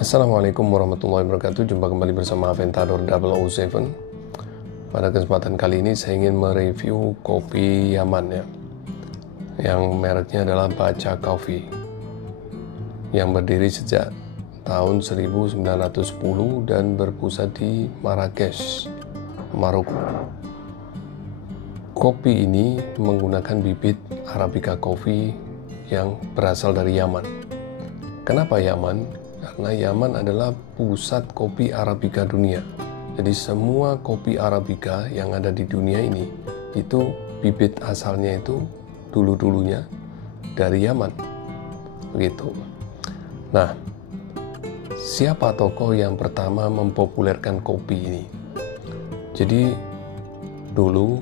Assalamualaikum warahmatullahi wabarakatuh. Jumpa kembali bersama Aventador 007. Pada kesempatan kali ini saya ingin mereview kopi Yaman ya, yang mereknya adalah Baca Coffee, yang berdiri sejak tahun 1910 dan berpusat di Marrakesh, Maroko. Kopi ini menggunakan bibit Arabica Coffee yang berasal dari Yaman. Kenapa Yaman? Karena Yaman adalah pusat kopi Arabica dunia. Jadi semua kopi Arabica yang ada di dunia ini, itu bibit asalnya itu dulu-dulunya dari Yaman. Begitu. Nah, siapa tokoh yang pertama mempopulerkan kopi ini? Jadi dulu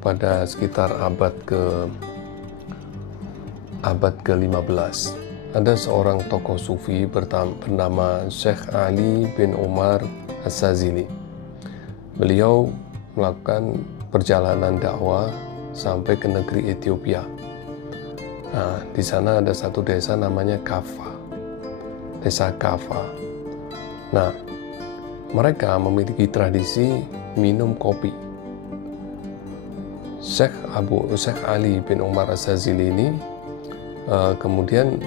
pada sekitar abad ke-15 ada seorang tokoh sufi bernama Syekh Ali bin Umar As-Sazili. Beliau melakukan perjalanan dakwah sampai ke negeri Ethiopia. Nah, di sana ada satu desa namanya Kaffa, desa Kaffa. Nah, mereka memiliki tradisi minum kopi. Syekh Ali bin Umar As-Sazili ini kemudian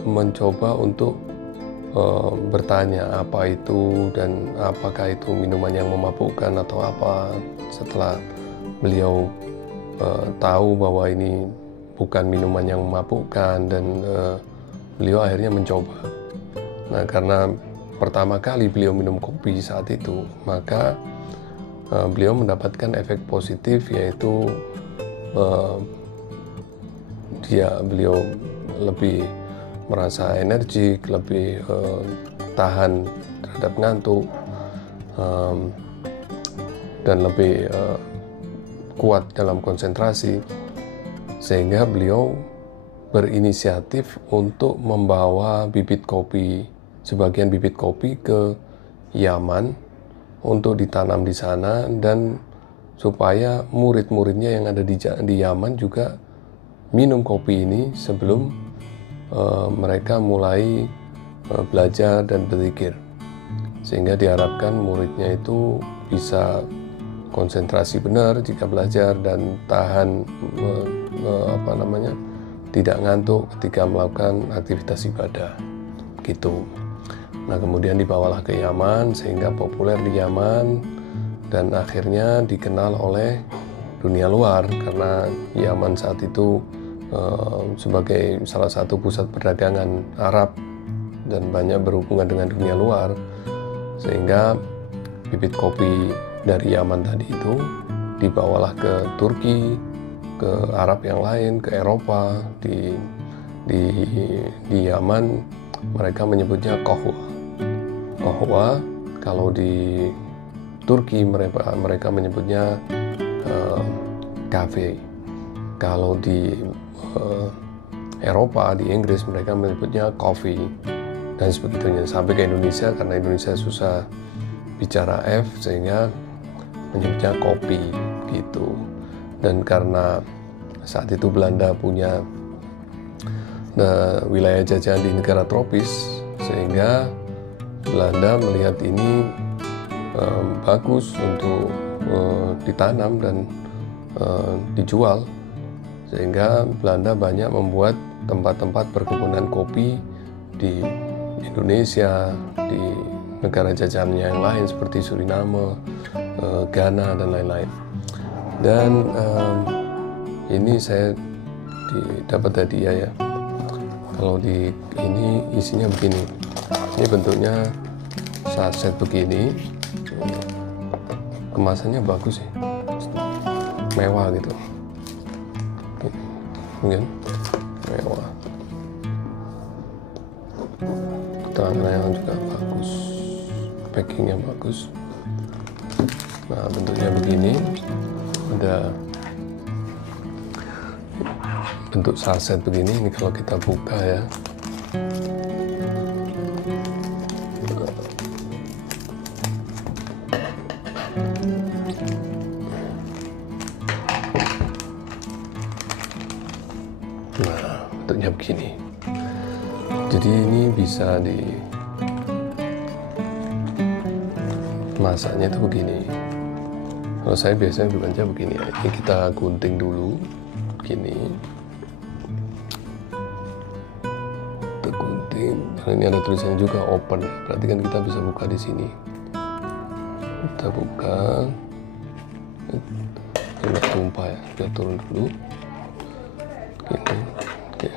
mencoba untuk bertanya apa itu dan apakah itu minuman yang memabukkan atau apa. Setelah beliau tahu bahwa ini bukan minuman yang memabukkan, dan beliau akhirnya mencoba. Nah, karena pertama kali beliau minum kopi saat itu, maka beliau mendapatkan efek positif, yaitu beliau lebih merasa energik, lebih tahan terhadap ngantuk, dan lebih kuat dalam konsentrasi, sehingga beliau berinisiatif untuk membawa sebagian bibit kopi ke Yaman untuk ditanam di sana, dan supaya murid-muridnya yang ada di Yaman juga minum kopi ini sebelum mereka mulai belajar dan berzikir, sehingga diharapkan muridnya itu bisa konsentrasi benar jika belajar dan tahan tidak ngantuk ketika melakukan aktivitas ibadah gitu. Nah, kemudian dibawalah ke Yaman sehingga populer di Yaman dan akhirnya dikenal oleh dunia luar, karena Yaman saat itu sebagai salah satu pusat perdagangan Arab dan banyak berhubungan dengan dunia luar, sehingga bibit kopi dari Yaman tadi itu dibawalah ke Turki, ke Arab yang lain, ke Eropa. Di Yaman mereka menyebutnya kohwa. Kalau di Turki mereka menyebutnya kafe. Kalau di Eropa, di Inggris, mereka menyebutnya coffee, dan sebagainya. Sampai ke Indonesia, karena Indonesia susah bicara F, sehingga menyebutnya kopi gitu. Dan karena saat itu Belanda punya wilayah jajahan di negara tropis, sehingga Belanda melihat ini bagus untuk ditanam dan dijual, sehingga Belanda banyak membuat tempat-tempat perkebunan kopi di Indonesia, di negara jajahannya yang lain seperti Suriname, Ghana, dan lain-lain. Dan ini saya dapat hadiah ya. Kalau di ini isinya begini. Ini bentuknya saset begini. Kemasannya bagus sih, mewah gitu. Mungkin mewah, keterangannya juga bagus, packingnya bagus. Nah, bentuknya begini, ada bentuk saset begini. Ini kalau kita buka ya, nah bentuknya begini. Jadi ini bisa masaknya itu begini. Kalau saya biasanya bekerja begini ya. Ini kita gunting dulu begini, kita gunting. Karena ini ada tulisannya juga open, berarti kan kita bisa buka di sini. Kita buka, nggak tumpah ya, kita turun dulu gini. Oke,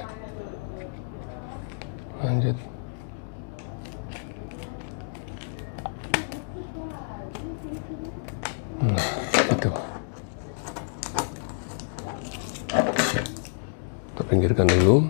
lanjut. Nah, itu kita pinggirkan dulu.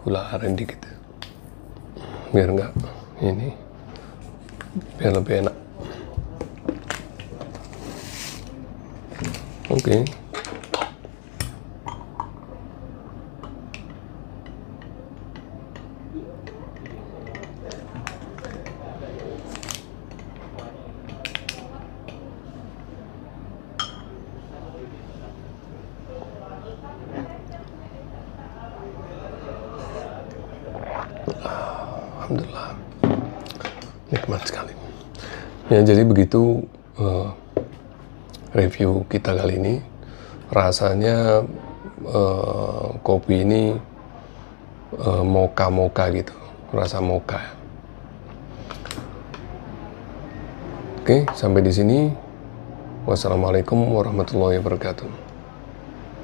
Gula aren dikit biar enggak ini, biar lebih enak. Oke. Alhamdulillah, nikmat sekali. Ya, jadi begitu review kita kali ini. Rasanya kopi ini mocha gitu, rasa mocha. Oke, sampai di sini. Wassalamualaikum warahmatullahi wabarakatuh.